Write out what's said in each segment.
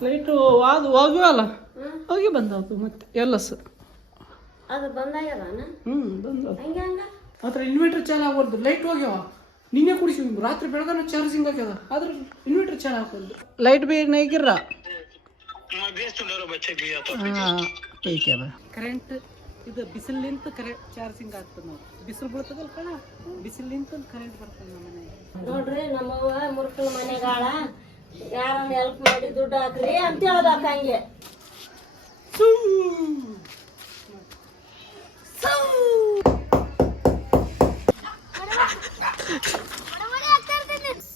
Light ಅದು ಹೋಗುವಲ್ಲ ಹೋಗಿ ಬಂದಾಯ್ತು ಮತ್ತೆ ಎಲ್ಲಸ ಅದು ಬಂದಾಗ್ಯದ ಬಂದ ಮಾತ್ರ ಇನ್ವರ್ಟರ್ ಚಾಲು ಆಗ್ಬಾರ್ದು ಲೈಟ್ ಹೋಗ್ಯಾವ ನಿನ್ನೆ ಕುಡಿಸಿ ರಾತ್ರಿ ಬೆಳಗಾನ ಚಾರ್ಜಿಂಗ್ ಆಗ್ಯದ ಆದ್ರೆ ಇನ್ವರ್ಟರ್ ಚಾಲು ಆಗ್ಬಾರ್ದು ಲೈಟ್ ಬಿ ನೈಗಿರ ಕರೆಂಟ್ ಇದು ಬಿಸಿಲಿಂತ ಕರೆಂಟ್ ಚಾರ್ಜಿಂಗ್ ಆಗ್ತದೆ ನಾವು ಬಿಸಿಲು ಬೀಳ್ತದಲ್ಲ ಕಣ ಬಿಸಿಲಿಂತ ಕರೆಂಟ್ ಬರ್ತದೆ ನಮ್ಮ ಮನೆಗೆ ನೋಡ್ರಿ ನಮ್ಮವ್ವ ಮುರ್ಕಲ ಮನೆಗಾಳ ಯಾರನ್ನ ಹೆಲ್ಪ್ ಮಾಡಿ ದುಡ್ಡು ಹಾಕ್ರಿ ಅಂತ ಹೇಳ್ದಾಕ ಹಂಗೆ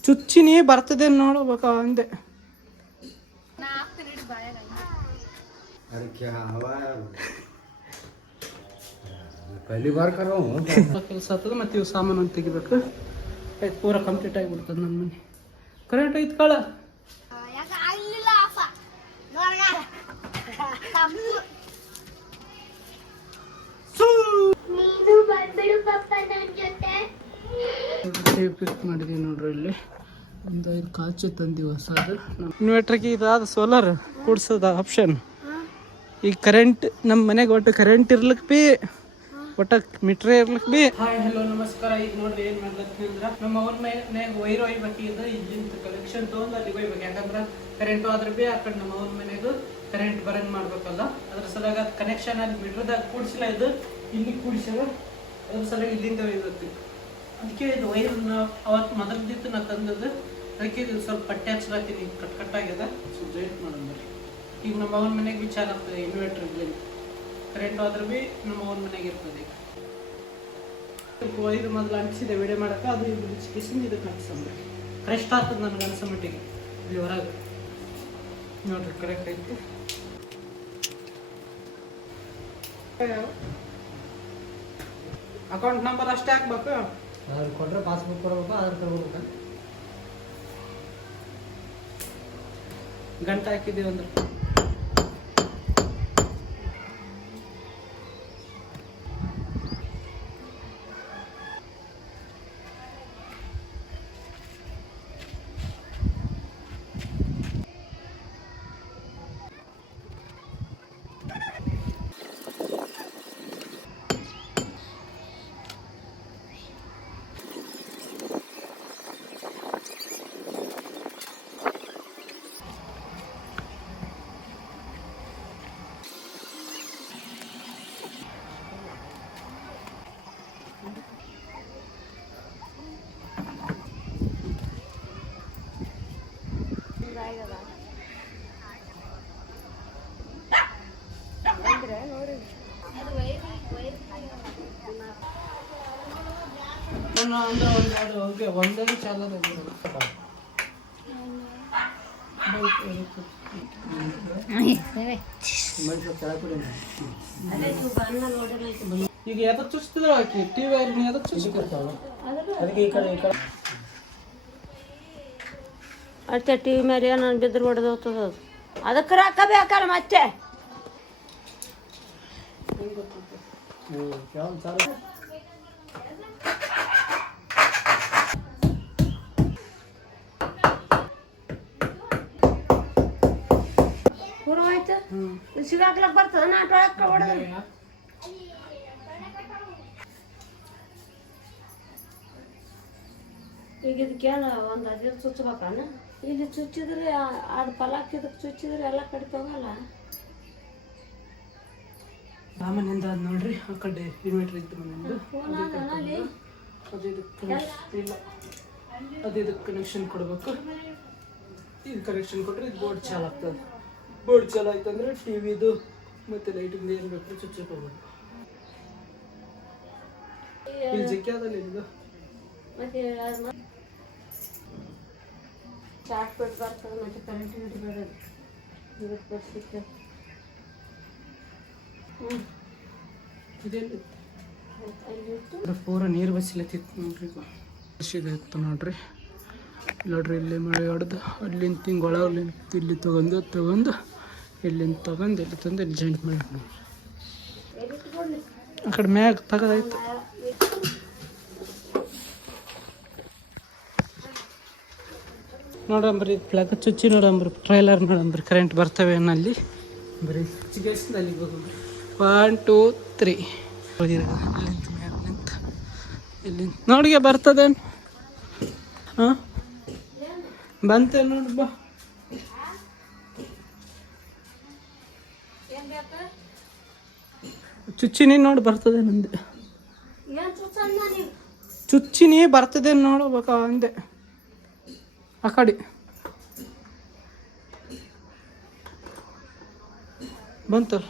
ಚುಚ್ಚಿನಿ ಬರ್ತದೆ ನೋಡ್ಬೇಕ ಅಂದೆ ಕೆಲಸ ಆಗ್ತದೆ ಮತ್ತೆ ಇವು ಸಾಮಾನು ತೆಗಿಬೇಕು ಆಯ್ತು ಪೂರ ಕಂಪ್ಲೀಟ್ ಆಗಿಬಿಡ್ತದೆ ನನ್ನ ಮನೆ ಕರೆಂಟ್ ಐತ್ ಕಳ ಮಾಡಿದೀವಿ ನೋಡ್ರಿ ಇಲ್ಲಿ ಒಂದು 5 ಕಾಚು ತಂದೀವಿ ಹೊಸದು ಇನ್ವರ್ಟರ್ಗೆ ಇದಾದ ಸೋಲಾರ್ ಕೂಡ್ಸೋದ ಆಪ್ಷನ್ ಈಗ ಕರೆಂಟ್ ನಮ್ಮ ಮನೆಗೆ ಒಟ್ಟು ಕರೆಂಟ್ ಇರ್ಲಿಕ್ಕೆ ಬಿ ಒಟ್ಟ ಮೀಟ್ರೇ ಇರ್ಲಿಕ್ಕೆ ಬಿ ಹಾಯ್ ಹಲೋ ನಮಸ್ಕಾರ ಈಗ ನೋಡ್ರಿ ಏನು ಮಾಡ್ಲತ್ತೀನಿ ಅಂದ್ರೆ ನಮ್ಮ ಅವ್ರ ಮನೆಯಾಗ ವೈರ್ ಒಯ್ಬೇಕಿದ್ದು ಇಲ್ಲಿಂದ ಕಲೆಕ್ಷನ್ ತೊಗೊಂಡು ಅಲ್ಲಿಗೆ ಒಯ್ಬೇಕು ಯಾಕಂದ್ರೆ ಕರೆಂಟು ಆದ್ರೆ ಬಿ ಆ ಕಡೆ ನಮ್ಮ ಅವ್ರ ಮನೆಗೂ ಕರೆಂಟ್ ಬರಂಗ್ ಮಾಡ್ಬೇಕಲ್ಲ ಅದ್ರ ಸಲುವಾಗಿ ಅದು ಕನೆಕ್ಷನ್ ಅಲ್ಲಿ ಮೀಟ್ರದಾಗ ಕೂಡಿಸಿಲ್ಲ ಇದು ಇಲ್ಲಿ ಕೂಡಿಸ್ಯಾರ ಅದ್ರ ಸಲುವಾಗಿ ಇಲ್ಲಿಂದ ಒಯ್ಬೇಕು ಅದಕ್ಕೆ ಇದು ವೈರ್ನ ಅವತ್ತು ಮೊದಲದಿತ್ತು ನಾ ತಂದದ್ದು ಅದಕ್ಕೆ ಇದು ಸ್ವಲ್ಪ ಪಟ್ಟೆ ಹಚ್ಲಾತೀನಿ ಕಟ್ಟಾಗ್ಯದ ಸ್ವಲ್ಪ ಜಾಯಿಂಟ್ ಮಾಡೋದು ಈಗ ನಮ್ಮ ಅವನ ಮನೆಗೆ ವಿಚಾರ ಆಗ್ತದೆ ಇನ್ವರ್ಟರ್ ಇರಲಿಲ್ಲ ಕರೆಂಟ್ ಆದ್ರೆ ಭೀ ನಮ್ಮ ಅವನ ಮನೆಗೆ ಇರ್ತದೆ ಇದು ಮೊದಲು ಅಂಟಿಸಿದೆ ವಿಡಿಯೋ ಮಾಡೋಕೆ ಅದು ಇದು ಬಿಚ್ಚಿಸಿಂದ ಇದಕ್ಕೆ ಅಂಟಿಸಂದ್ರೆ ಕರೆಕ್ಟ್ ಆಗ್ತದೆ ನನಗೆ ಅನಿಸೋ ಮಟ್ಟಿಗೆ ಇಲ್ಲಿ ಹೊರಗೆ ನೋಡ್ರಿ ಕರೆಕ್ಟ್ ಐತಿ ಅಕೌಂಟ್ ನಂಬರ್ ಅಷ್ಟೇ ಹಾಕ್ಬೇಕು ಅದ್ರ ಕೊಟ್ಟರೆ ಪಾಸ್ಬುಕ್ ಕೊಡ್ಬೇಕು ಅದ್ರ ತಗೋಬೇಕು ಗಂಟೆ ಹಾಕಿದ್ದೀವಿ ಅಂದ್ರೆ ಒಂದೇ ಚಾಲ ಈಗ ಎದಕ್ಕೆ ಚುಚ್ತಿದ್ರು ಆಕಿ ಟಿವಿ ಎದಕ್ಕೆ ಚುಚ್ಚಿರ್ತಾವ ಅದಕ್ಕೆ ಈ ಕಡೆ ಅಷ್ಟೇ ಟಿವಿ ಮೇಲೆ ಏನೋ ಬಿದ್ರು ಹೊಡೆದು ಹೋಗ್ತದ ಅದಕ್ಕೆ ರೊಕ್ಕ ಬೇಕಲ್ಲ ಮತ್ತೆ ಆಯ್ತು ಸಿಗಾಕ್ಲಕ್ ಬರ್ತದ ನಾಟ್ ಒಳಕ್ಕೆ ಹೊಡೆದ ಈಗ ಇದಕ್ಕೇನು ಒಂದು ಅದೇ ಚುಚ್ಚಬೇಕಣ್ಣ ಇಲ್ಲಿ ಚುಚ್ಚಿದ್ರೆ ಅದು ಪಲಾಕ್ ಇದಕ್ಕೆ ಚುಚ್ಚಿದ್ರೆ ಎಲ್ಲ ಕಡಿತೋಗಲ್ಲ ಸಾಮಾನ್ಯಂದ ಅದು ನೋಡ್ರಿ ಆ ಕಡೆ ಇನ್ವರ್ಟರ್ ಇತ್ತು ಮನೆಯಿಂದ ಅದು ಇದಕ್ಕೆ ಕನೆಕ್ಷನ್ ಕೊಡ್ಬೇಕು ಇದು ಕನೆಕ್ಷನ್ ಕೊಟ್ಟರೆ ಇದು ಬೋರ್ಡ್ ಚಾಲು ಆಗ್ತದೆ ಬೋರ್ಡ್ ಚಾಲು ಆಯ್ತು ಅಂದರೆ ಟಿವಿದು ಮತ್ತು ಲೈಟಿಂದ ಏನು ಬೇಕು ಚುಚ್ಚಕ್ಕೆ ಹೋಗ್ಬೇಕು ಇಲ್ಲಿ ಜಗ್ಗಿ ಅದಲ್ಲ ಇದು ಮತ್ತೆ ಚಾಟ್ ಬಿಟ್ಟು ಬರ್ತದೆ ಮತ್ತೆ ಕರೆಂಟ್ ಹಿಡಿಬೇಡ ಇದಕ್ಕೆ ಬರ್ಸಿಕ್ಕೆ ಪೂರ ನೀರು ಬಸ್ಸಿಲತ್ತಿತ್ತು ನೋಡ್ರಿ ಇತ್ತು ನೋಡ್ರಿ ನೋಡ್ರಿ ಇಲ್ಲಿ ಮಳೆ ಹೊಡೆದು ಅಲ್ಲಿಂದ ತಿಂಗಳ ಇಲ್ಲಿ ತೊಗೊಂಡು ಇಲ್ಲಿಂದ ತೊಗೊಂಡು ಇಲ್ಲಿ ತಂದು ಇಲ್ಲಿ ಜಾಯಿಂಟ್ ಮಾಡಿ ಆ ಕಡೆ ಮ್ಯಾಗ ತಗೋದಾಯ್ತು ನೋಡಂಬ್ರಿ ಪ್ಲಗ್ ಚುಚ್ಚಿ ನೋಡಂಬ್ರಿ ಟ್ರೈಲರ್ ನೋಡಂಬ್ರಿ ಕರೆಂಟ್ ಬರ್ತವೆ ಅನ್ನಲ್ಲಿ ಬರೀ ಚಿಗೇಸ್ನ ಅಲ್ಲಿಗೆ ಹೋಗಂಬ್ರಿ 1 2 3 ಇಲ್ಲಿಂತ ಮ್ಯಾಲಿಂತ ಇಲ್ಲಿಂದ ನೋಡಿಗೆ ಬರ್ತದೇನು ಹಾಂ ಬಂತೆ ನೋಡಿ ಬಾ ಚುಚ್ಚಿನಿ ನೋಡಿ ಬರ್ತದೆ ನಂದೆ ಚುಚ್ಚಿನಿ ಬರ್ತದೆ ನೋಡ್ಬೇಕ ಅಂದೆ ಆ ಕಡೆ ಬಂತಲ್ಲ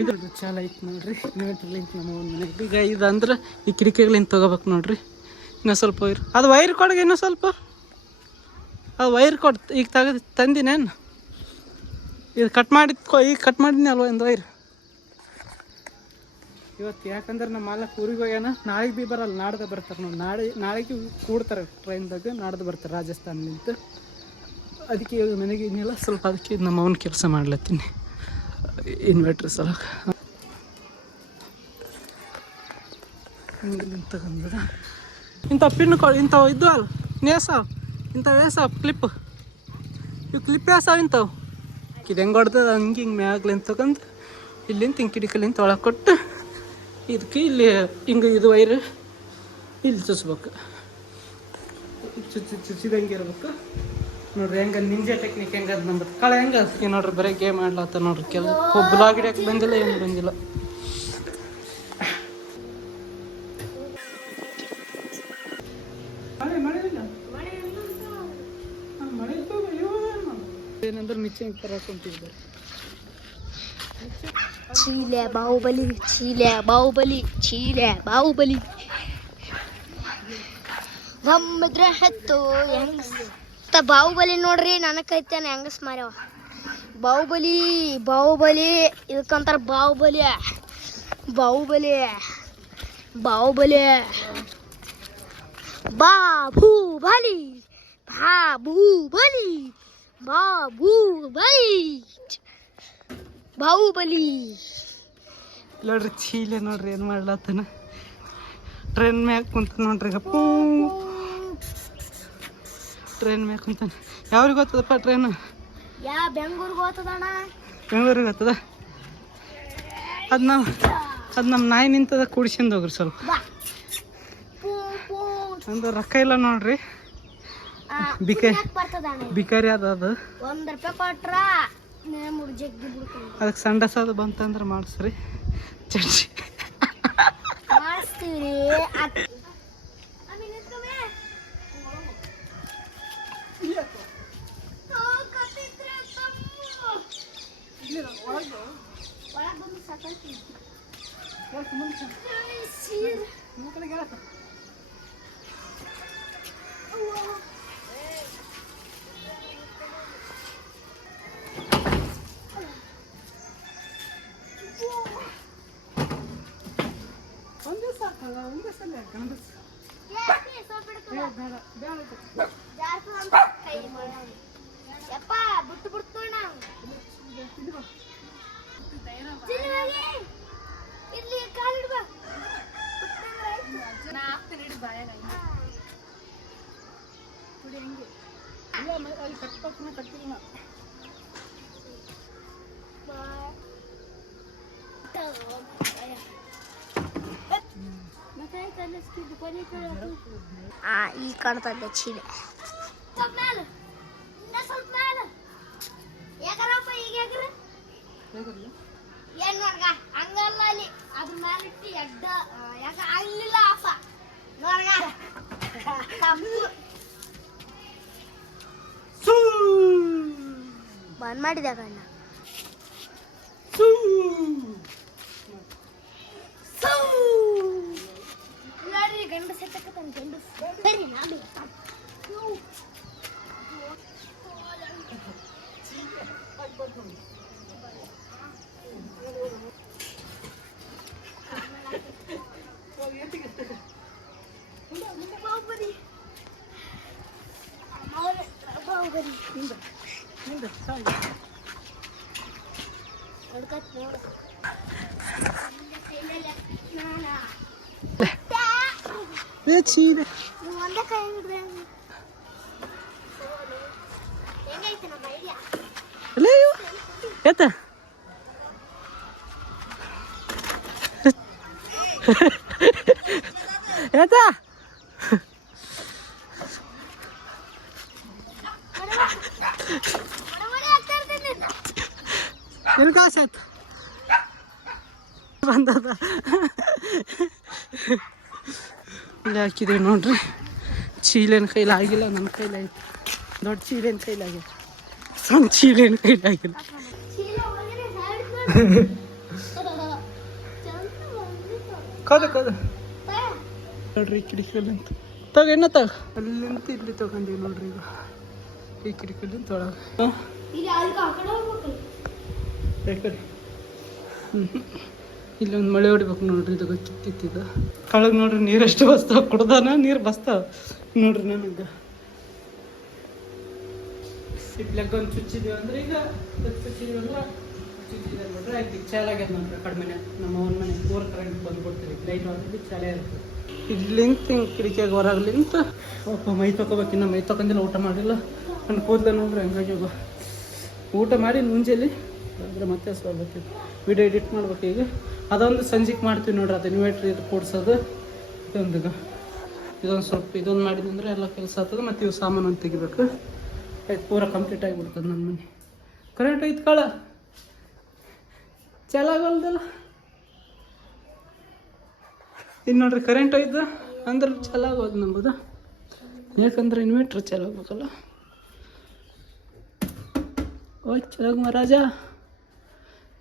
ಇದು ಚಾಲ ಐತೆ ನೋಡ್ರಿ ಇನ್ವರ್ಟರ್ಲಿಂತ ನಮ್ಮ ಮನೆಗೆ ಈಗ ಇದು ಅಂದ್ರೆ ಈ ಕಿಟಕಿಗಳಿಂದ ತೊಗೋಬೇಕು ನೋಡ್ರಿ ಇನ್ನೂ ಸ್ವಲ್ಪ ವೈರ್ ಅದು ವೈರ್ ಕೊಡಗೆ ಇನ್ನೂ ಸ್ವಲ್ಪ ಅದು ವೈರ್ ಕೊಟ್ಟು ಈಗ ತಂದಿನೇನು ಇದು ಕಟ್ ಈಗ ಕಟ್ ಮಾಡಿದ್ನಿ ಅಲ್ವ ಒಂದು ವೈರ್ ಇವತ್ತು ಯಾಕಂದ್ರೆ ನಮ್ಮ ಮಾಲಕ್ ಊರಿಗೆ ಹೋಗ್ಯಾನ ನಾಳೆಗೆ ಭೀ ಬರಲ್ಲ ನಾಡ್ದು ಬರ್ತಾರೆ ನೋಡಿ ನಾಳೆಗೆ ಕೂಡ್ತಾರೆ ಟ್ರೈನ್ದಾಗ ನಾಡ್ದು ಬರ್ತಾರೆ ರಾಜಸ್ಥಾನದಿಂದ ಅದಕ್ಕೆ ಇವಾಗ ಮನೆಗೆ ಏನಿಲ್ಲ ಸ್ವಲ್ಪ ಅದಕ್ಕೆ ನಮ್ಮ ಅವನ ಕೆಲಸ ಮಾಡ್ಲತ್ತೀನಿ ಇನ್ವರ್ಟ್ರ್ ಸಲ ತಗೊಂಡ್ಬಿಡ ಇಂಥ ಪಿನ್ ಇಂಥವು ಇದ್ದು ಅಲ್ಲ ನೇಸಾವ್ ಇಂಥವು ವೇಸಾವ್ ಕ್ಲಿಪ್ ಇವು ಕ್ಲಿಪ್ ವೇಸಾವ್ ಇಂಥವು ಇದು ಹೆಂಗೆ ಹೊಡ್ದದ ಹಂಗೆ ಮ್ಯಾಗ್ಲಿಂತ ತಗೊಂಡು ಇಲ್ಲಿಂದ ಹಿಂಗೆ ಕಿಡಿಕಲಿಂತ ಒಳಗೆ ಕೊಟ್ಟು ಇದಕ್ಕೆ ಇಲ್ಲಿ ಹಿಂಗೆ ಇದು ವೈರ್ ಇಲ್ಲಿ ಚುಚ್ಬೇಕು ಚುಚ್ಚಿದಂಗೆ ಇರ್ಬೇಕು ನೋಡ್ರಿ ಹೆಂಗೆ ನಿಂಜೆ ಟೆಕ್ನಿಕ್ ಹೆಂಗೆ ಅದು ನಂಬರ್ ಕಳೆ ಹೆಂಗೆ ಅದಕ್ಕೆ ನೋಡ್ರಿ ಬರೀ ಗೇಮ್ ಆಡ್ಲತ್ತ ನೋಡ್ರಿ ಬ್ಲಾಗ್ ಹಿಡಿಯೋಕೆ ಬಂದಿಲ್ಲ ಏನು ಬಂದಿಲ್ಲ ಏನಂದ್ರೆ ಮಿಚ್ಚೆ ಹಿಂಗೆ ತರಕೊಂತಿದ್ದಾರೆ ಚೀಲೆ ಬಾಹುಬಲಿ ಗಮ್ಮದ್ರೆ ಹತ್ತು ಹೆಂಗಸ್ ಬಾಹುಬಲಿ ನೋಡ್ರಿ ನನಗೆ ಕೈತೇನೆ ಹೆಂಗಸ್ ಮಾರ್ಯಾವ ಬಾಹುಬಲಿ ಇದಕ್ಕಂತಾರ ಬಾಹುಬಲಿ ಬಾಹುಬಲಿ ನೋಡ್ರಿ ಚೀಲೆ ನೋಡ್ರಿ ಏನು ಮಾಡ್ಲತ್ತನ ಟ್ರೈನ್ ಮ್ಯಾಗ ಕುಂತ ನೋಡ್ರಿ ಗಪ್ಪು ಟ್ರೈನ್ ಮ್ಯಾಗ ಕುಂತಾನ ಯಾವ್ರಿಗೆ ಗೊತ್ತದಪ್ಪ ಟ್ರೈನ್ ಬೆಂಗಳೂರಿಗೆ ಹೋಗ್ತದಣ್ಣ ಬೆಂಗಳೂರಿಗೆ ಗೊತ್ತದ ಅದು ನಮ್ಮ ನಾಯಿ ನಿಂತದ ಕೂಡ್ಸ್ಕೊಂಡು ಹೋಗ್ರಿ ಸ್ವಲ್ಪ ಅಂದ್ರೆ ರೊಕ್ಕ ಇಲ್ಲ ನೋಡ್ರಿ ಬಿಕಾರಿ ಅದ ಅದು ₹1 ಕೊಟ್ರ ಅದಕ್ಕೆ ಸಂಡಸ ಅದು ಬಂತಂದ್ರೆ ಮಾಡಿಸ್ರಿ ಚಡ್ಸಿ ಒಂದೇ ಸಲ ಗಣಬಸ್ ಕಟ್ಟಿಲ್ಲ ಈ ಕಾಣ್ತದೆ ಚೀಲೆ ಏನ್ ನೋಡ್ಗ ಹಂಗಲ್ಲ ಅಲ್ಲಿ ಅದ್ರ ಮೇಲೆ ಇಟ್ಟು ಎಡ್ಡ ಯಾಕ ಆಗ್ಲಿಲ್ಲ ಅಪ್ಪ ನೋಡ್ಗ ಬಂದ್ ಮಾಡಿದ ಕಣ್ಣ ಗಂಡ ಸೆತ್ತಕ್ಕಂತ ಗಂಡ ಸರಿ ನಾನು ಚೀಲೆ ನೀವು ಒಂದೇ ಕೈ ಹಿಡಿದ್ರೆ ಹೆಂಗೈತೆ ನಮ್ಮ ಐಡಿಯಾ ಅಲ್ಲೇ ಎತ್ತ ಎತ್ತ ಎಲ್ಲಿ ಕಾಸಾಯ್ತು ಬಂದದ ಇಲ್ಲಿ ಹಾಕಿದ್ದೀವಿ ನೋಡ್ರಿ. ಚೀಲೇನ ಕೈಲಾಗಿಲ್ಲ, ನನ್ನ ಕೈಲಾಯ್ತು. ದೊಡ್ಡ ಚೀಲೇನ ಕೈಲಾಗಿಲ್ಲ, ಸಣ್ಣ ಚೀಲೇನ ಕೈಲಾಗಿಲ್ಲ. ಕದ ನೋಡ್ರಿ ಈ ಕಿಡಿಕಲ್ಲಿ ಅಂತ ತಗ ಎಣ್ಣ ತಗ ಅಲ್ಲಿಂತ ಇಲ್ಲಿ ತಗೊಂಡಿವಿ ನೋಡ್ರಿ. ಈಗ ಈ ಕಿಡಿಕಲ್ಲಿಂತ ಒಳಗೆ ಕಡೆ ಇಲ್ಲೊಂದು ಮಳೆ ಹೊಡಿಬೇಕು ನೋಡ್ರಿ. ಇದು ಕಿತ್ತಿದ ಕಳಗೆ ನೋಡ್ರಿ ನೀರಷ್ಟು ಬಸ್ತಾವ, ಕುಡ್ದಾನ ನೀರು ಬಸ್ತಾವ ನೋಡ್ರಿ. ನನಗೆ ಇಟ್ಲಕ್ಕ ಒಂದು ಚುಚ್ಚಿದೀವಿ ಅಂದ್ರೆ ಈಗ ಚುಚ್ಚಿದೀವಿ ಅಂದ್ರೆ ಚುಚ್ಚಿದೆ ನೋಡ್ರಿ. ಆಯ್ತು ಈಗ ಚಾಲಾಗ್ಯದ ನೋಡ್ರಿ. ಕಡಿಮೆ ನಮ್ಮ ಅವನ ಮನೆ 4 ಕರೆಂಟ್ ಬಂದ್ಬಿಡ್ತೀವಿ. ಲೈಟ್ ಆಗಿ ಚಾಲೆ ಇರ್ತದೆ. ಇಲ್ಲಿಂತ ಹಿಂಗೆ ಕಿಡಿಕಿಯಾಗ ಹೊರಗ್ಲಿಂತ ಅಪ್ಪ ಮೈ ತೊಗೋಬೇಕು. ಇನ್ನು ಮೈ ತೊಗೊಂಡಿಲ್ಲ, ಊಟ ಮಾಡಿಲ್ಲ. ನನ್ನ ಕೂದಲ ನೋಡ್ರಿ ಹಂಗಾಗಿ ಊಟ ಮಾಡಿ ಮುಂಜಾನೆ ಅಂದರೆ ಮತ್ತೆ ಬರ್ತೀವಿ. ವಿಡಿಯೋ ಎಡಿಟ್ ಮಾಡ್ಬೇಕು. ಈಗ ಅದೊಂದು ಸಂಜೆಗೆ ಮಾಡ್ತೀವಿ ನೋಡ್ರಿ. ಅದು ಇನ್ವರ್ಟ್ರ್ ಇದು ಕೂಡ್ಸೋದು ಇದೊಂದು ಸ್ವಲ್ಪ ಇದೊಂದು ಮಾಡಿದಂದ್ರೆ ಎಲ್ಲ ಕೆಲಸ ಆಗ್ತದೆ. ಮತ್ತು ಇವು ಸಾಮಾನು ತೆಗಿಬೇಕು. ಆಯ್ತು ಪೂರ ಕಂಪ್ಲೀಟ್ ಆಗಿಬಿಡ್ತದೆ ನನ್ನ ಮನೆ. ಕರೆಂಟ್ ಐತೆ ಕಾಳ ಚಾಲಾಗಲ್ದಲ್ಲ. ಇನ್ನು ನೋಡ್ರಿ ಕರೆಂಟ್ ಐತೆ ಅಂದ್ರೆ ಚಾಲಾಗೋದು ನಂಬುದು. ಯಾಕಂದ್ರೆ ಇನ್ವರ್ಟ್ರ್ ಚಾಲಾಗಬೇಕಲ್ಲ. ಓ ಚಲಾಗ ಮಹಾರಾಜ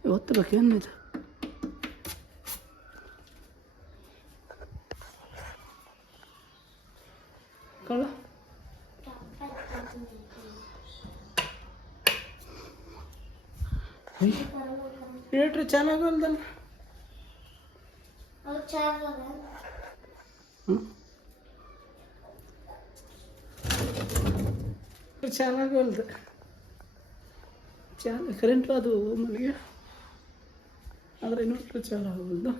ಇವತ್ತು ಬೇಕೇನಿದೆ. ಕಳ ಇನ್ವರ್ಟ್ರ್ ಚಾಲಾಗಲ್ದಲ್ಲ. ಚಾಲಾಗಲ್ದು ಕರೆಂಟ್ ಅದು ಮನೆಗೆ, ಆದರೆ ಇನ್ವರ್ಟ್ರ್ ಚಾಲಾಗಲ್ದು.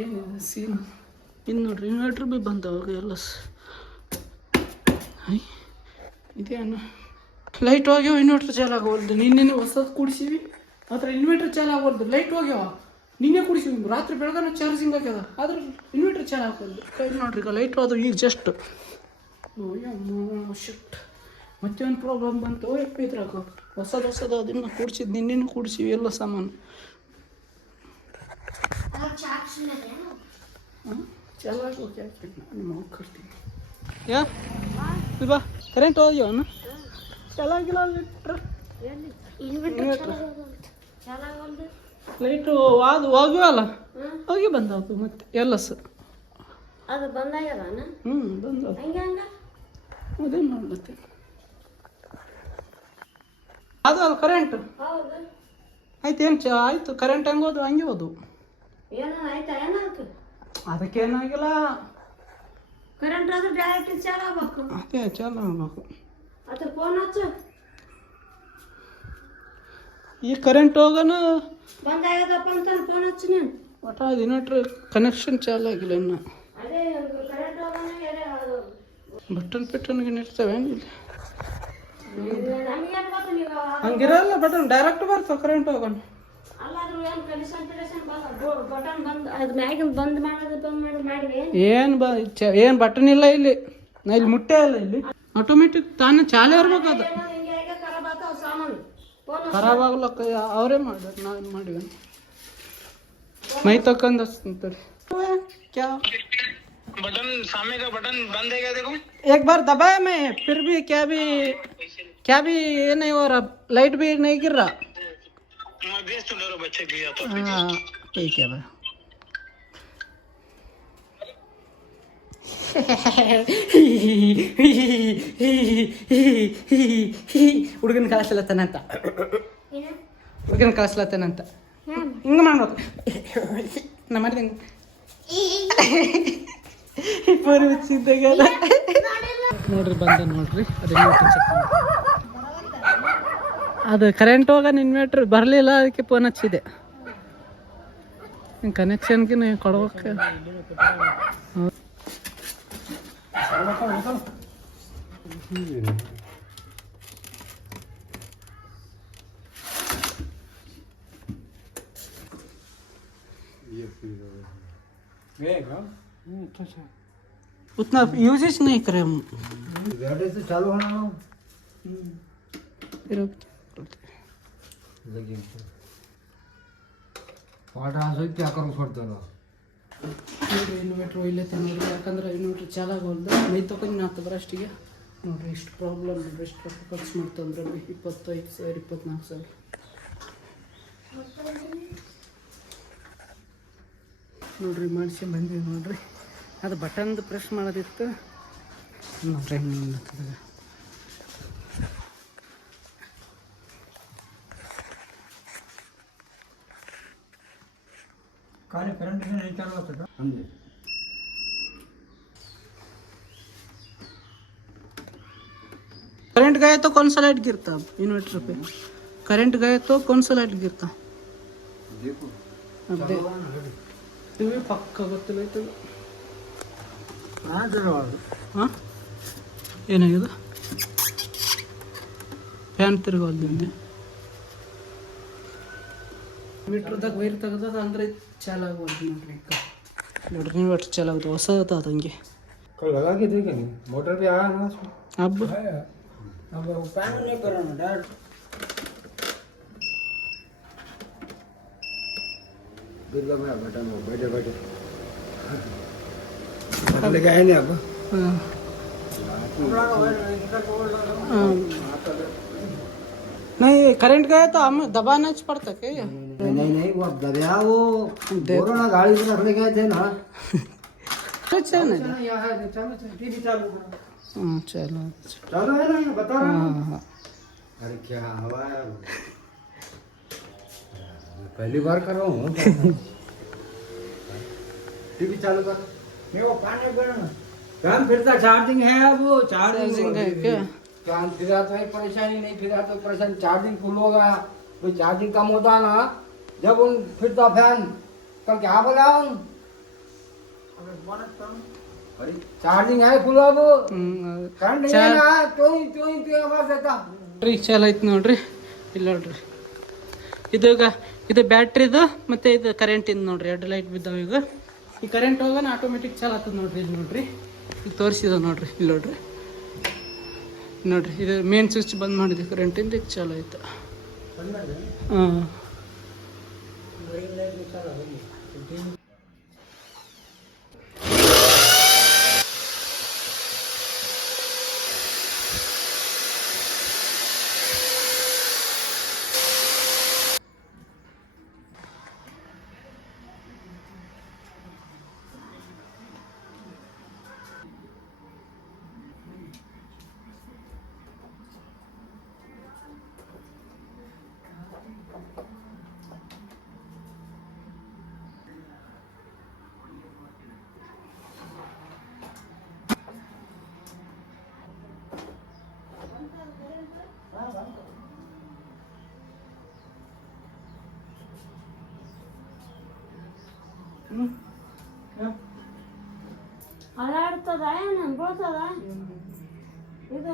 ಏನಿದೆ ಸೀನ್ ಇನ್ನು ನೋಡ್ರಿ. ಇನ್ವರ್ಟ್ರ್ ಭೀ ಬಂದವಾಗ ಎಲ್ಲ ಇದೇನು ಲೈಟ್ ಹೋಗ್ಯಾವ, ಇನ್ವರ್ಟ್ರ್ ಚಾಲಾಗವಲ್ದು. ನಿನ್ನೆ ಹೊಸದು ಕೂಡಿಸಿವಿ, ಮಾತ್ರ ಇನ್ವರ್ಟ್ರ್ ಚಾಲಾಗವಲ್ದು. ಲೈಟ್ ಹೋಗ್ಯಾವ, ನಿನ್ನೆ ಕೂಡಿಸಿವಿ. ರಾತ್ರಿ ಬೆಳಗಾನ ಚಾರ್ಜಿಂಗ್ ಆಗ್ಯದ, ಆದ್ರೆ ಇನ್ವರ್ಟ್ರ್ ಚಾಲಾಗವಲ್ದು. ಕೈ ನೋಡ್ರಿ ಈಗ ಲೈಟ್ ಹೋದು ಈಗ ಜಸ್ಟ್. ಶಿಟ್ ಮತ್ತೆ ಒಂದು ಪ್ರಾಬ್ಲಮ್ ಬಂತು. ಯಪ್ಪ ಇದ್ರಾಗ ಹೊಸದು ಅದನ್ನು ಕೂಡಿಸಿದ್ದು. ನಿನ್ನೆನೂ ಕೂಡಿಸಿವಿ ಎಲ್ಲ ಸಾಮಾನು. ಚಾಲಾಗೋಕೆ ಆಗ್ತದೆ. ನಿಮ್ಮ ಮಗ ಕರ್ತೀನಿ ಯಾ ಬಾ. ಕರೆಂಟ್ ಹೋಗ್ಯವನ ಚಾಲಾಗಿಲ್ಲ. ಲೈಟು ಅದು ಹೋಗ್ಯವಲ್ಲ, ಹೋಗಿ ಬಂದವು ಮತ್ತೆ ಎಲ್ಲ ಅದು ಬಂದಾಗ್ಯದ. ಬಂದವು. ಅದೇ ನೋಡ್ಲತ್ತೆ ಅದು ಅದು ಕರೆಂಟ್ ಆಯ್ತು. ಏನು ಆಯ್ತು ಕರೆಂಟ್ ಹೆಂಗೆ ಹೋದು ಹಂಗೆ ಹೋದು. ಅದಕ್ಕೇನಾಗಿಲ್ಲ. ಕರೆಂಟ್ ಆದ್ರೆ ಡೈರೆಕ್ಟ್ ಚಾಲು ಆಗ್ಬೇಕು. ಅದೇ ಚಾಲು ಆಗ್ಬೇಕು. ಅದ್ರ ಫೋನ್ ಹಚ್ಚು. ಈ ಕರೆಂಟ್ ಹೋಗೋಣ ಬಂದಾಗ್ಯದಪ್ಪ ಅಂತ ಫೋನ್ ಹಚ್ಚು ನೀನು. ಒಟ್ಟ ಅದು ಇನ್ವರ್ಟ್ರ್ ಕನೆಕ್ಷನ್ ಚಾಲು ಆಗಿಲ್ಲ ಇನ್ನು. ಅದೇ ಕರೆಂಟ್ ಹೋಗೋಣ ಬಟನ್ ಪಿಟನ್ಗೆ ನಿಲ್ತವೆ ಏನಿಲ್ಲ. ನಮ್ಗೇನು ಗೊತ್ತು ನೀವು ಹಂಗಿರಲ್ಲ. ಬಟನ್ ಡೈರೆಕ್ಟ್ ಬರ್ತಾವೆ ಕರೆಂಟ್ ಹೋಗೋಣ. ಅಲ್ಲಾದ್ರೂ ಏನು ಕನೆಕ್ಷನ್ ಬಟನ್ ಬಂದು ಅದು ಮ್ಯಾಗಿನ ಬಂದ್ ಮಾಡೋದು ಮಾಡಿದೆ. ಏನು ಬಟನ್ ಇಲ್ಲ ಇಲ್ಲಿ. ನಾ ಇಲ್ಲಿ ಮುಟ್ಟೆ ಇಲ್ಲ. ಇಲ್ಲಿ ಆಟೋಮೆಟಿಕ್ ತಾನೇ ಚಾಲೇ ಇರ್ಬೇಕು. ಅದು ಖರಾಬ್ ಆಗ್ತಾವ ಸಾಮಾನು. ಖರಾಬ್ ಆಗ್ಲಕ್ಕ ಅವರೇ ಮಾಡ್ಬೇಕು, ನಾವೇನು ಮಾಡಿವಿ. ಮೈ ತಕ್ಕಂದು ಹಚ್ತಾರೆ. क्या बटन सामने का बटन बंद है क्या? देखो एक बार दबाया मैं, फिर भी क्या भी ये नहीं हो रहा. लाइट भी नहीं गिर रहा. मैं भेज तो डरो बच्चे दिया तो. हाँ ठीक है भाई. ಹುಡುಗನ ಕಳಿಸ್ಲತ್ತನಂತ ಹಿಂಗೆ ಮಾಡ್ಬೇಕು. ನಾ ಮಾಡಿದಂಗೆ ಫೋನ್ ಹಚ್ಚಿದ್ದಾಗ ನೋಡ್ರಿ ಬಂದ ನೋಡ್ರಿ. ಅದು ಕರೆಂಟ್ ಹೋಗ ಇನ್ವರ್ಟ್ರ್ ಬರಲಿಲ್ಲ, ಅದಕ್ಕೆ ಫೋನ್ ಹಚ್ಚಿದೆ. ಕನೆಕ್ಷನ್ಗೆ ಕೊಡ್ಬೇಕು. उतना यूजेज नहीं करे हम। बैटरी से चालू होना हो फिर लगी ಪಾಠ ಆಸೋಯ್ತು ಯಾಕಂದ್ರೆ ಕೊಡ್ತಾರ ನೋಡ್ರಿ ಇನ್ವರ್ಟರ್ ಒಯ್ಲೈತೆ ನೋಡ್ರಿ, ಯಾಕಂದ್ರೆ ಇನ್ವರ್ಟರ್ ಚಾಲಾಗೋಲ್ದು ಮೈ ತೊಗೊಂಡು ನಾಲ್ಕು ಅಷ್ಟಿಗೆ ನೋಡ್ರಿ ಎಷ್ಟು ಪ್ರಾಬ್ಲಮ್ ನೋಡ್ರಿ, ಎಷ್ಟು ರೊಕ್ಕ ಖರ್ಚು ಮಾಡ್ತಂದ್ರೆ 25,000 24,000 ನೋಡ್ರಿ ಮಾಡಿಸಿ ಬಂದ್ವಿ ನೋಡ್ರಿ. ಅದು ಬಟನ್ದು ಪ್ರೆಸ್ ಮಾಡೋದಿತ್ತು ನೋಡ್ರಿ ಹೆಂಗೆ ಖಾಲಿ ಕರೆಂಟ್ नहीं चालू होता समझे। करंट गए तो कौन सा लाइट गिरता अब इन्वर्टर पे? करंट गए तो कौन सा लाइट गिरता? देखो अब देख पक्का ಗೊತ್ತಿಲ್ಲ ಹಾಂ ಏನಾಗಿದೆ? ಫ್ಯಾನ್ ತಿರುಗೋಲ್ದಿಂದ ಮೀಟ್ರದಾಗ ವೈರ್ ತೆಗ್ದದ ಅಂದ್ರೆ ಚಾಲು ಆಗೋದು ನೋಡ್ರಿ. ನೋಡ್ರಿ ಇನ್ವರ್ಟರ್ ಚಾಲು ಆಗುತ್ತೆ, ಹೊಸದ ಹಂಗೆ कल लगा के देखे नहीं मोटर पे आया ना उसमें अब अब वो पैनल नहीं करना डायरेक्ट बिल में बटन हो बैठे बैठे लगा है नहीं अब हाँ नहीं करंट गया तो हमें दबाना पड़ता क्या? नहीं वो अब दबिया वो कोरोना गाड़ी में रखने गए थे ना अच्छा ना चलो टीवी चालू करो हाँ चलो चालू है ना बता रहा हूँ हाँ अरे क्या हवा है पहली बार कर रहा हूँ टीवी चालू कर नहीं वो पानी पड़ना फैन फिरता चार्जिंग है अब वो चार्जिंग है क्या? फैन फिरा तो है परेशानी नहीं फिरा तो परेशानी चार्जिंग फुल होगा कोई चार्जिंग कम होता ना जब उन फिरता फैन कल क्या बोला हूँ अरे चार्जिंग है फुल अब करंट नहीं है ना तो ही आवाज देता ನೋಡ್ರಿ ಚಾಲು ಆಯ್ತು ನೋಡ್ರಿ. ಇಲ್ಲ ನೋಡ್ರಿ ಇದು ಬ್ಯಾಟ್ರಿದು ಮತ್ತು ಇದು ಕರೆಂಟಿಂದು ನೋಡ್ರಿ, 2 ಲೈಟ್ ಬಿದ್ದಾವ. ಈಗ ಈ ಕರೆಂಟ್ ಹೋಗೋಣ ಆಟೋಮೆಟಿಕ್ ಚಾಲು ಆಗ್ತದೆ ನೋಡ್ರಿ. ಇಲ್ಲಿ ನೋಡ್ರಿ ಈಗ ತೋರಿಸಿದ ನೋಡ್ರಿ, ಇಲ್ಲಿ ನೋಡ್ರಿ ನೋಡ್ರಿ ಇದು ಮೇನ್ ಸ್ವಿಚ್ ಬಂದ್ ಮಾಡಿದ್ವಿ ಕರೆಂಟಿಂದ, ಈಗ ಚಾಲು ಆಯ್ತು. ಹಾಂ ಅಲಾಡ್ತದ ಏನು ಬೀಳ್ತದ? ಇದು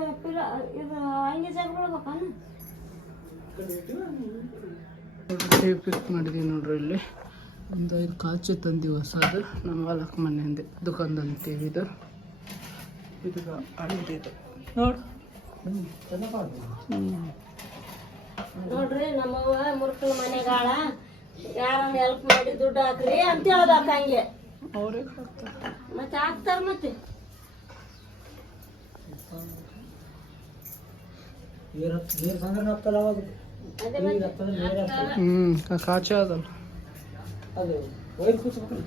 ಇದು ಹಂಗೆ ಜಾಗ್ಬಿಡ್ಬೇಕಾನ? ಫಿಕ್ಸ್ ಮಾಡಿದೀವಿ ನೋಡ್ರಿ. ಇಲ್ಲಿ ಒಂದು 5 ಕಾಚು ತಂದೀವಿ ಹೊಸದು, ನಮ್ಮ ಹೊಲಕ್ಕೆ ಮನೆಯಿಂದ ದುಕಾನ್ದು ಅಂತೀವಿ. ಇದು ಹಳೇದಿದು ನೋಡಿ. ನೋಡ್ರಿ ನಮ್ಮವ್ವ ಮುರ್ಕಲ್ ಮನೆಗಾಳ ಯಾರನ್ನ ಹೆಲ್ಪ್ ಮಾಡಿ ದುಡ್ಡು ಹಾಕ್ರಿ ಅಂತ ಹೇಳ್ದಾಕ ಹಂಗೆ ಅವರೇ ಮತ್ತೆ ಹಾಕ್ತಾರ ಮತ್ತೆ ನೀರು ಸಂಗ್ರಹ ಆಗ್ತಲ್ಲ ಅವಾಗ ಅದೇ ಮತ್ತೆ ಕಾಚು ಅದಲ್ಲ ಅದು ವೈರ್ ಕೂತ್ಬೇಕಲ್ಲ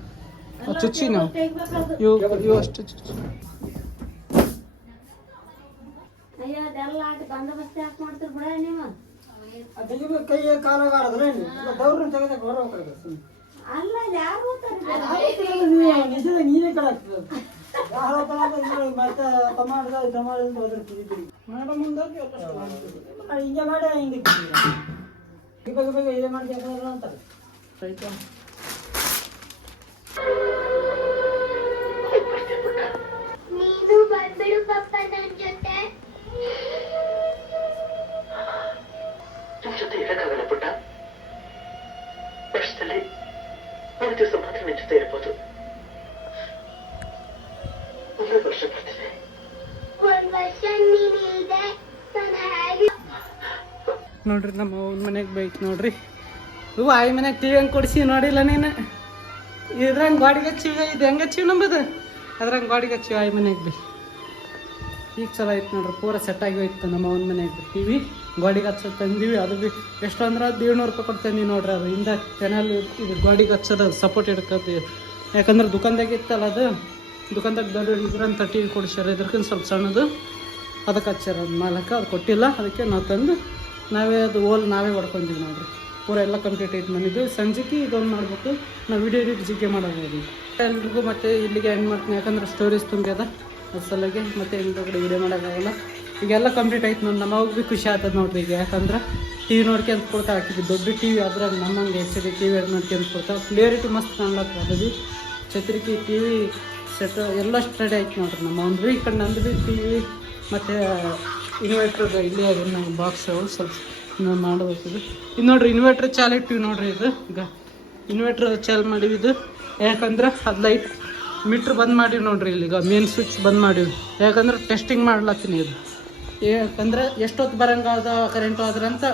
ಚುಚ್ಚಿ ನಾವು ತೆಗ್ಬೇಕಾದ್ರು. ಇವು ಅಷ್ಟು ಚುಚ್ಚಿ. ಅಯ್ಯೋ ಅದೆಲ್ಲ ಆಟ ಬಂದೋಬಸ್ತಿ ಯಾಕೆ ಮಾಡ್ತೀರಿ ಬಿಡ ನೀವು? ತೆಗಿಬೇಕು ಕೈ ಕಾಲಾಗ ಆಡಿದ್ರೆ ದೌರ್ನ ತೆಗೆದ ಬರೋಕಾಗ ಅಲ್ಲ ಯಾರು ಓದ್ತಾರೆ ನಿಜದ ನೀನೇ ಕಳಾಗ್ತದೆ ಮತ್ತೆ ಟಮಾಟದ ಮಾಡೋ ಮುಂದಾಗಿ ಹಿಂಗೆ ಮಾಡಿ ಹಿಂಗೆ ಬೇಗ ಬೇಗ ಇದೇ ಮಾಡಿ ಅಂತಾರೆ ಆಯ್ತಾ? ನೀನು ಬಂದ್ಬಿಡು ಪಪ್ಪ ನನ್ನ ಜೊತೆ. ನೋಡ್ರಿ ನಮ್ಮ ಮನೆಗೆ ಬೈಕ್ ನೋಡ್ರಿ ಇವು ಆಯಿ ಮನೆಗೆ ಟಿವಿ ಹಂಗೆ ಕೊಡಿಸಿ ನೋಡಿಲ್ಲ ನೀನು ಇದ್ರಂಗೆ ಗಾಡಿಗೆ ಹಚ್ಚಿವ ಇದು ಹೆಂಗೆ ಹಚ್ಚಿವಿ ನಮ್ಮದು ಅದ್ರಂಗೆ ಗಾಡಿಗೆ ಹಚ್ಚಿವಿ ಆಯಿ ಮನೆಗೆ ಬಿ ಈಗ ಚಲೋ ಐತೆ ನೋಡ್ರಿ ಪೂರ ಸೆಟ್ ಆಗಿ ಹೋಯ್ತು ನಮ್ಮ ಅವ್ನ ಮನೆಗೆ ಟಿ ವಿ ಗಾಡಿಗೆ ಹಚ್ಚೋದು ತಂದೀವಿ ಅದು ಬಿ ಎಷ್ಟು ಅಂದ್ರೆ ಅದು 700 ರೂಪಾಯಿ ಕೊಟ್ಟು ತಂದೀವಿ ನೋಡ್ರಿ ಅದು ಹಿಂದ ಕೆನಲ್ ಇದು ಗಾಡಿಗೆ ಹಚ್ಚೋದು ಸಪೋರ್ಟ್ ಹಿಡ್ಕೊತೀವಿ ಯಾಕಂದ್ರೆ ದುಕಾನ್ದಾಗ ಇತ್ತಲ್ಲ ಅದು ದುಕಾನ್ದಾಗ ದೊಡ್ಡ ಇದ್ರಂತ ಟಿ ವಿ ಕೊಡಿಸ್ಯಾರ ಇದ್ರಕ್ಕಿಂತ ಸ್ವಲ್ಪ ಸಣ್ಣದು ಅದಕ್ಕೆ ಹಚ್ಚಾರ ಅದು ಮಾಲಕ ಅದು ಕೊಟ್ಟಿಲ್ಲ ಅದಕ್ಕೆ ನಾವು ತಂದು ನಾವೇ ಅದು ನಾವೇ ಹೊಡ್ಕೊಂತೀವಿ ನೋಡ್ರಿ ಪೂರ ಎಲ್ಲ ಕಂಪ್ಲೀಟ್ ಐತೆ ಮನೆದು ಸಂಜೆಗೆ ಇದೊಂದು ಮಾಡ್ಬೇಕು ನಾವು ವಿಡಿಯೋ ಎಡಿಟ್ ಜಿಗ್ಗೆ ಮಾಡೋದು ಎಲ್ರಿಗೂ ಮತ್ತೆ ಇಲ್ಲಿಗೆ ಎಂಡ್ ಮಾಡ್ತೀನಿ ಯಾಕಂದ್ರೆ ಸ್ಟೋರೀಸ್ ತುಂಬ್ಯದ ಅದ್ರ ಸಲುವಾಗಿ ಮತ್ತೆ ಹಿಂದಗಡೆ ವಿಡಿಯೋ ಮಾಡೋಕ್ಕಾಗಲ್ಲ ಈಗೆಲ್ಲ ಕಂಪ್ಲೀಟ್ ಆಯ್ತು ನಮ್ಮ ಅವಾಗ ಭೀ ಖುಷಿ ಆಗ್ತದೆ ನೋಡ್ರಿ ಈಗ ಯಾಕಂದ್ರೆ ಟಿ ವಿ ನೋಡ್ಕೊಂತ ಕೊಡ್ತಾ ಹಾಕಿದ್ವಿ ದೊಡ್ಡ ಟಿ ವಿ ಅದ್ರಾಗ ನಮ್ಮಂಗೆ HD ಟಿ ವಿ ನೋಡ್ಕೊಂತ ಕೊಡ್ತಾ ಕ್ಲಿಯರಿಟಿ ಮಸ್ತ್ ಕಾಣ್ಲಕ್ಕ ಅದು ಛತ್ರಿಕೆ ಟಿ ವಿ ಸೆಟ್ ಎಲ್ಲ ಸ್ಟಡಿ ಆಯ್ತು ನೋಡ್ರಿ ನಮ್ಮ ಒಂದು ಭೀ ಈ ಕಡೆ ನಂದು ಭೀ ಟಿ ವಿ ಮತ್ತು ಇನ್ವರ್ಟರ್ ಇಲ್ಲೇ ಅದು ನಾವು ಬಾಕ್ಸ್ ಸ್ವಲ್ಪ ನಾವು ಮಾಡಬೇಕಿದು ಇದು ನೋಡ್ರಿ ಇನ್ವರ್ಟ್ರ್ ಚಾಲು ಇಟ್ಟಿವಿ ನೋಡ್ರಿ ಇದು ಈಗ ಇನ್ವರ್ಟ್ರ್ ಚಾಲು ಮಾಡಿವಿ ಇದು ಯಾಕಂದ್ರೆ ಅದು ಲೈಟ್ ಮೀಟ್ರ್ ಬಂದ್ ಮಾಡಿವಿ ನೋಡ್ರಿ ಇಲ್ಲಿಗ ಮೇನ್ ಸ್ವಿಚ್ ಬಂದ್ ಮಾಡಿವಿ ಯಾಕಂದ್ರೆ ಟೆಸ್ಟಿಂಗ್ ಮಾಡ್ಲತ್ತೀನಿ ಇದು ಯಾಕಂದ್ರೆ ಎಷ್ಟೊತ್ತು ಬರಂಗಾದ ಕರೆಂಟು ಆದ್ರೆ ಅಂತ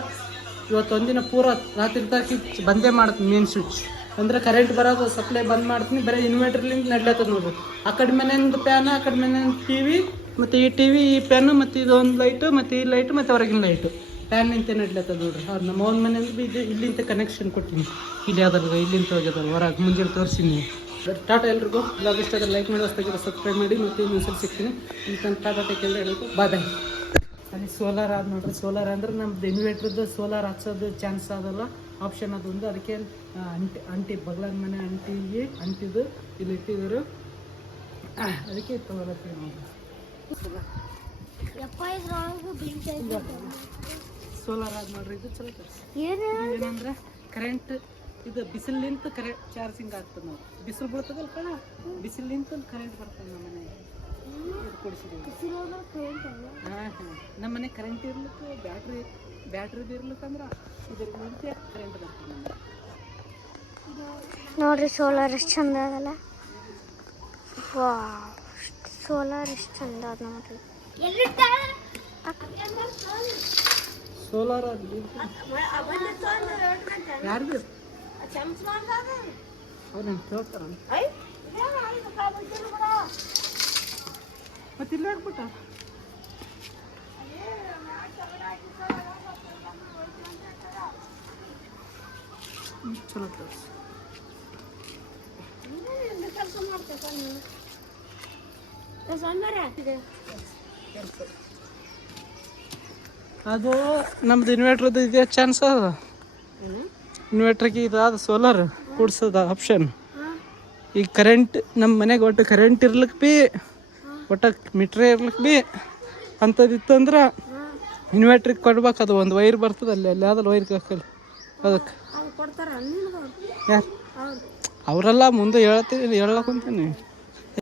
ಇವತ್ತೊಂದಿನ ಪೂರ ರಾತ್ರಿ ತಾಕಿ ಬಂದೇ ಮಾಡ್ತೀನಿ ಮೇನ್ ಸ್ವಿಚ್ ಅಂದರೆ ಕರೆಂಟ್ ಬರೋದು ಸಪ್ಲೈ ಬಂದ್ ಮಾಡ್ತೀನಿ ಬರೀ ಇನ್ವರ್ಟರ್ಲಿಂದ ನಡ್ಲತ್ತದ ನೋಡ್ರಿ ಆ ಕಡೆ ಮನೆಯಿಂದ ಫ್ಯಾನ್ ಆ ಕಡೆ ಮನೆಯಿಂದ ಟಿ ವಿ ಮತ್ತು ಈ ಟಿ ವಿ ಈ ಫ್ಯಾನು ಮತ್ತು ಇದೊಂದು ಲೈಟು ಮತ್ತು ಈ ಲೈಟು ಮತ್ತು ಹೊರಗಿನ ಲೈಟು ಫ್ಯಾನ್ ನಿಂತೆ ನಡ್ಲತ್ತದ ನೋಡ್ರಿ ಅದು ನಮ್ಮ ಅವ್ನ ಮನೆಯಿಂದ ಭೀ ಇದು ಇಲ್ಲಿಂದ ಕನೆಕ್ಷನ್ ಕೊಟ್ಟಿನಿ ಇಲ್ಲಿ ಯಾವ್ದಲ್ಲ ಇಲ್ಲಿಂದ ಹೋಗ್ಯದಲ್ಲ ಹೊರಗೆ ಮುಂಜಾನೆ ತೋರಿಸಿನಿ ಟಾಟಾ ಎಲ್ರಿಗೂ ಬ್ಲಾಗ್ ಇಷ್ಟ ಆದರೆ ಲೈಕ್ ಮಾಡಿ ಹೊಸ್ತಾಗಿರೋ ಸಬ್ಸ್ಕ್ರೈಬ್ ಮಾಡಿ ಮತ್ತು ಇನ್ನೊಂದ್ಸಲ ಸಿಗ್ತೀನಿ ಅಂತ ಟಾಟಾ ಟೇಕ್ ಎಲ್ಲ ಹೇಳಬೇಕು ಬಾಯ್ ಬಾಯ್ ಅಲ್ಲಿ ಸೋಲಾರ್ ಆದ ನೋಡ್ರಿ ಸೋಲಾರ್ ಅಂದ್ರೆ ನಮ್ದು ಇನ್ವೇಟ್ರದ್ದು ಸೋಲಾರ್ ಹಚ್ಚೋದು ಚಾನ್ಸ್ ಅದಲ್ಲ ಆಪ್ಷನ್ ಅದೊಂದು ಅದಕ್ಕೆ ಅಂಟಿ ಬಗ್ಲಾದ ಮನೆ ಅಂಟಿದ್ದು ಇಲ್ಲಿ ಇಟ್ಟಿದ್ರು ಅದಕ್ಕೆ ತಗೊಳತ್ತೀವಿ ನಾವು ಸೋಲಾರ್ ಆದ ನೋಡ್ರಿ ಇದು ಚಲೋ ಏನಂದ್ರೆ ಕರೆಂಟ್ ಇದು ಬಿಸಿಲಿಂತ ಕರೆಂಟ್ ಚಾರ್ಜಿಂಗ್ ಆಗ್ತದೆ ನಾವು ಬಿಸಿಲು ಬೀಳ್ತದಲ್ಲ ಕಣ ಬಿಸಿಲಿಂತ ಕರೆಂಟ್ ಬರ್ತದೆ ನಮ್ಮ ಮನೆಗೆ ನಮ್ಮ ಮನೆ ಕರೆಂಟ್ ಇರ್ಲಿಕ್ಕೆ ಬ್ಯಾಟ್ರಿದು ಇರ್ಲಿಕ್ಕಂದ್ರೆ ಇದ್ರಿಂದ ಕರೆಂಟ್ ಬರ್ತದೆ ನೋಡ್ರಿ ಸೋಲಾರ್ ಎಷ್ಟು ಚಂದ ಆಗಲ್ಲ ಸೋಲಾರ್ ಎಷ್ಟು ಚಂದ ಅದ ನೋಡ್ರಿ ಸೋಲಾರ್ ಯಾರ್ದು ಅವ್ರು ಕೇಳ್ತಾರ ಮತ್ತೆ ಇಲ್ಲ ಹಾಕ್ಬಿಟ್ಟ ಚಲೋ ತೋರಿಸಿ ಅದು ನಮ್ದು ಇನ್ವರ್ಟ್ರದ್ದು ಇದೆ ಚಾನ್ಸ್ ಅದ ಇನ್ವರ್ಟ್ರಿಗೆ ಇದಾದ ಸೋಲಾರ್ ಕೂಡ್ಸೋದ ಆಪ್ಷನ್ ಈಗ ಕರೆಂಟ್ ನಮ್ಮ ಮನೆಗೆ ಒಟ್ಟು ಕರೆಂಟ್ ಇರ್ಲಿಕ್ಕೆ ಭೀ ಒಟ್ಟು ಮೀಟ್ರೇ ಇರ್ಲಿಕ್ಕೆ ಭೀ ಅಂಥದ್ದಿತ್ತು ಅಂದ್ರೆ ಇನ್ವರ್ಟ್ರಿಗೆ ಕೊಡ್ಬೇಕು ಅದು ಒಂದು ವೈರ್ ಬರ್ತದೆ ಅಲ್ಲಿ ಯಾವ್ದಲ್ಲ ವೈರ್ ಹಾಕಲ್ಲ ಅದಕ್ಕೆ ಯಾರು ಅವರೆಲ್ಲ ಮುಂದೆ ಹೇಳಕ್ಕೊಂತೀನಿ